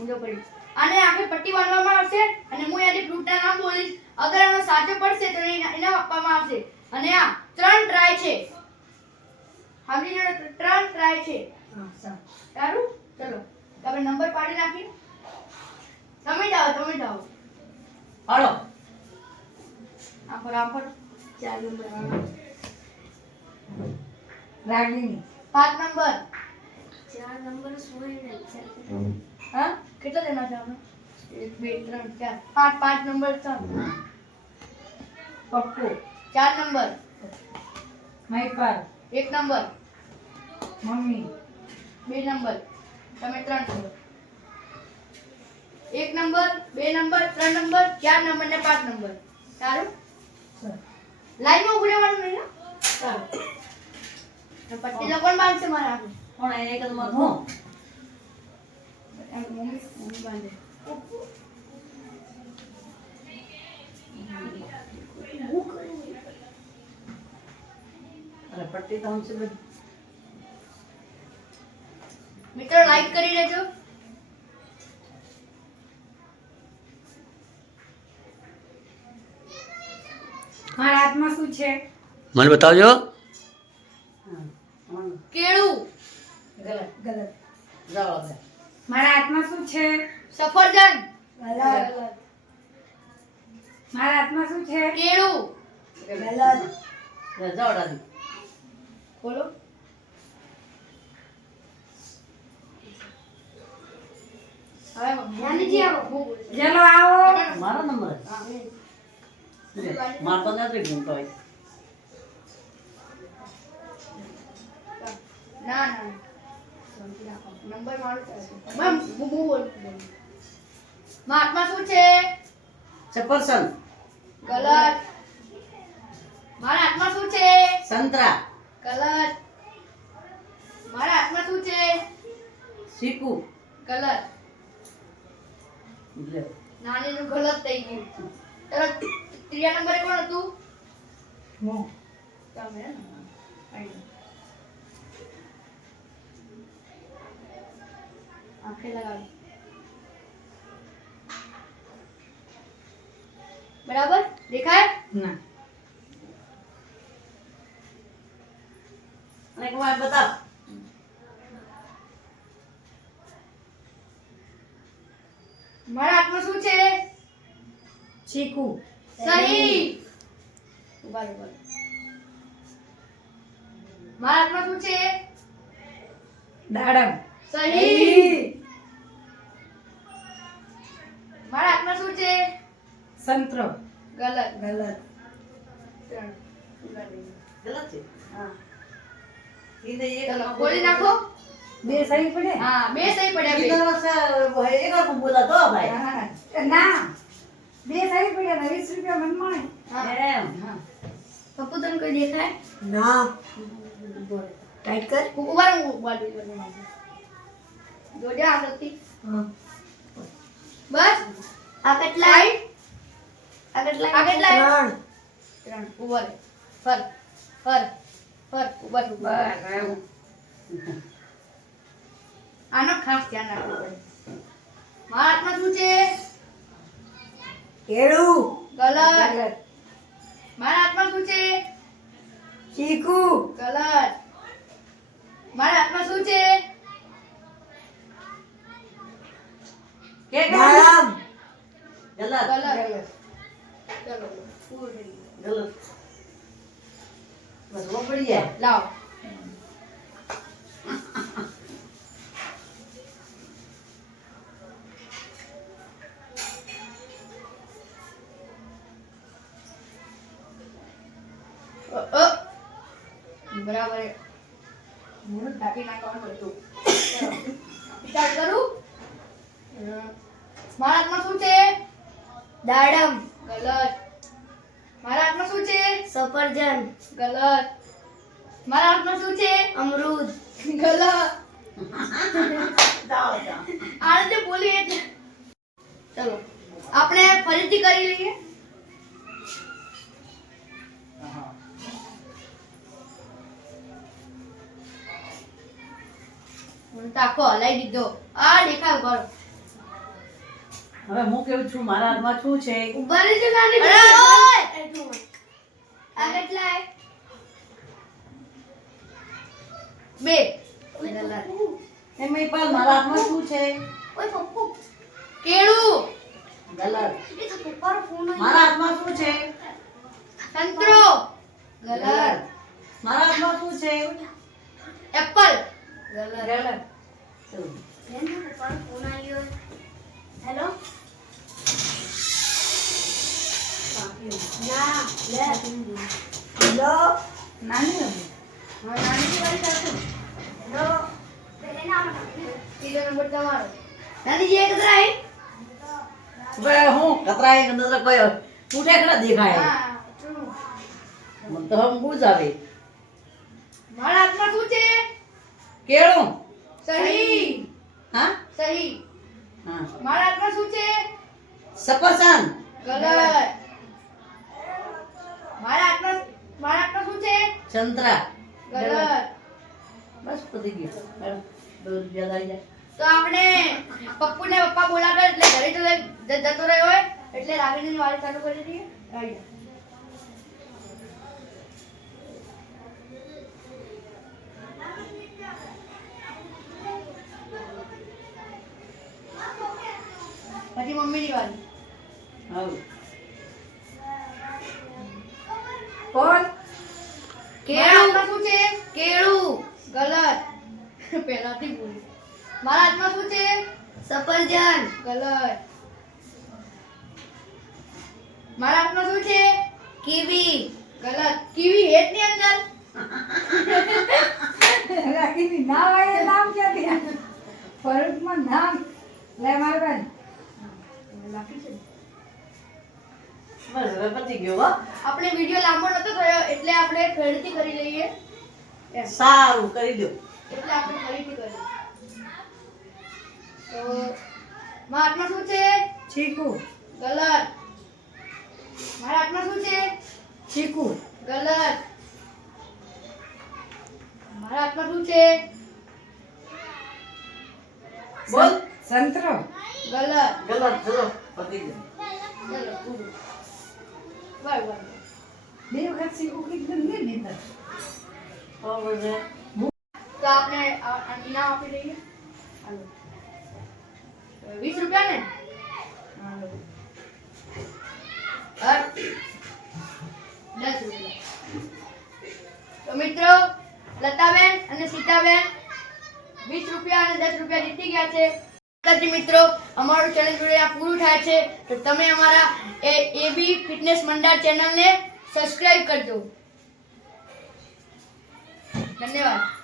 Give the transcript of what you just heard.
ઊંધો પડી. અને આખે પટ્ટી બાંધવામાં આવશે અને હું આજે ફ્રૂટના નામ બોલીશ. અગર આનો સાચો પડશે તો એને ઇનામ આપવામાં આવશે. અને આ ત્રણ ટ્રાય છે. સમજી જોડે ત્રણ ટ્રાય છે. સારું. સારું? ચલો તમે નંબર પાડી નાખી તમે જાઓ તમે જાઓ હાલો. આમ પર આમ પર ચાર નંબર રાગીની પાંચ નંબર ચાર નંબર સોય ને હા? કેટલા જણા છે આપણે એક બે ત્રણ ચાર પાંચ પાંચ નંબર ત્રણ પપ્પુ ચાર નંબર. મહિપાલ એક નંબર. મમ્મી બે નંબર. તમે ત્રણ નંબર એક નંબર બે નંબર ત્રણ નંબર ચાર નંબર ને પાંચ નંબર. સારું? લાઈનમાં ઉભું રહેવાનું નહીં સારું. પછી પટ્ટી તો કોણ બાંધશે મારા પણ એને એક હું હમસે બધી. મિત્રો લાઈક કરી લેજો. મારા હાથમાં શું છે? મને બતાવજો. કેળું. ગલત ગલત. મારા હાથમાં શું છે? સફરજન. ગલત મારા હાથમાં શું છે? કેળું. ગલત બોલો. ચલો આવો. મારો નંબર નથી ઘૂમતો હોય. ના ના. નંબર મારો મેમ હું હું બોલું મારા હાથમાં શું છે? સફરસન કલર. મારા હાથમાં શું છે? સંતરા. કલર. મારા હાથમાં શું છે? ચીકુ કલર. નાનીનું ગલત થઈ ગયું. તરત ત્રીજા નંબરે કોણ હતું? હું તમે હે ને? આઈ ગયું. આંખે લગાવી બરાબર? દેખાય? ના. અને એક વાર બતાવ. મારા હાથમાં શું છે? ચીકુ. સહી. ઊભા ઊભા. મારા હાથમાં શું છે? દાડમ. સહી. સંતરો ગલત. ગલત. છે? હા. બોલી નાખો. બે સહી પડે? હા બે સહી એક વાર ભાઈ. ના. બે સહી પડે ને વીસ રૂપિયા મને મળે હા. એમ. પપ્પુ તને કોઈ દેખાય? ના. ટાઈટ કર. ઊભા બોલી આગળથી બસ આ કેટલા લાઈટ આ કેટલા આ કેટલા ત્રણ ત્રણ ઊભા ફર ફર ફર ઉભર રહો, ઊભા રહો. બસ એવું આનો ખાસ ધ્યાન રાખવું પડે. મારા હાથમાં શું છે? કેળું કલર. મારા હાથમાં શું છે? ચીકુ. કલર. મારા હાથમાં શું છે? કે? ગલત કલર. ચલો પૂરું. ગલત બસ પડી જાય લાવ. બરાબર. હું ટાંકી નાખવાનું હતું. સ્ટાર્ટ કરું? મારા હાથમાં શું છે? દાડમ. ગલત મારા હાથમાં શું છે? સફરજન. ગલત. મારા હાથમાં શું છે? અમૃત ગલત. જાઓ જાઓ. આ રીતે બોલી એટલે ચલો આપણે ફરીથી કરી લઈએ. હલાઈ દીધો. આ દેખાવ કરો હવે હું કેવું છું મારા હાથમાં શું છે? ઊભા રહેજો નાની કેટલા? બે. એ મહિપાલ મારા હાથમાં શું છે? ઓય પપ્પુ. કેળું. ગલત એ તો પપ્પાનો ફોન મારા હાથમાં શું છે? સંતરો. ગલત મારા હાથમાં શું છે? એપલ. ગલત શું? પપ્પાનો ફોન આવ્યો હેલો? ના લે. લો. નાની. હવે નાની વાળી એને આમાં ત્રીજો નંબર તમારો. નાનીજી એક કતરા હે? હવે હું કતરાય કે નજર કોઈ તૂટે ખરા દેખાય. મને તો હમ બુજ આવે. મારા હાથમાં શું છે? કેળું. સહી. હા? સહી. હા. મારા હાથમાં શું છે? સફરજન ગલત મારા હાથમાં મારા હાથમાં શું છે સંતરા બસ પતી ગયું. રૂપિયા જાય તો આપણે પપ્પુ ને પપ્પા બોલાવે એટલે ઘરે તો જતો રહ્યો હોય એટલે રાગીણીની વારી ચાલુ કરી દઈએ. આવી પછી પછી મમ્મીની વારી આવું કેળું શું છે? કેળું. ગલત. પહેલાથી બોલી મારા હાથમાં શું છે? સફરજન. ગલત. મારા હાથમાં શું છે? કીવી. ગલત. કીવી હેતની અંદર રાખીની નામ આવે નામ ક્યાંથી આવે? માં નામ. લે મારી બેન. લખી છે બસ હવે પતી ગયો હો. આપણે વિડિયો લાંબો નતો થયો એટલે આપણે ફરીથી કરી લઈએ. સારું કરી દો. એટલે આપણે ફરીથી કરીએ તો મારા હાથમાં શું છે? ચીકુ. ગલત મારા હાથમાં શું છે? ચીકુ. ગલત મારા હાથમાં શું છે? બોલ સંતરો. ગલત ગલત ચલો પતી ગયો ચલો બે વખત ચીકુ કીધું નહીં લીધા બરાબર છે તો આપણે ઇનામ આપી દઈએ હાલો વીસ રૂપિયા ને હાલો હટ. દસ રૂપિયા તો મિત્રો લતાબેન અને સીતાબેન વીસ રૂપિયા અને દસ રૂપિયા જીતી ગયા છે તેથી મિત્રો, અમારું ચેનલ જોડે પૂરું થાય છે. તો તમે અમારા એબી ફિટનેસ મંડળ ચેનલને સબસ્ક્રાઇબ કરજો. ધન્યવાદ.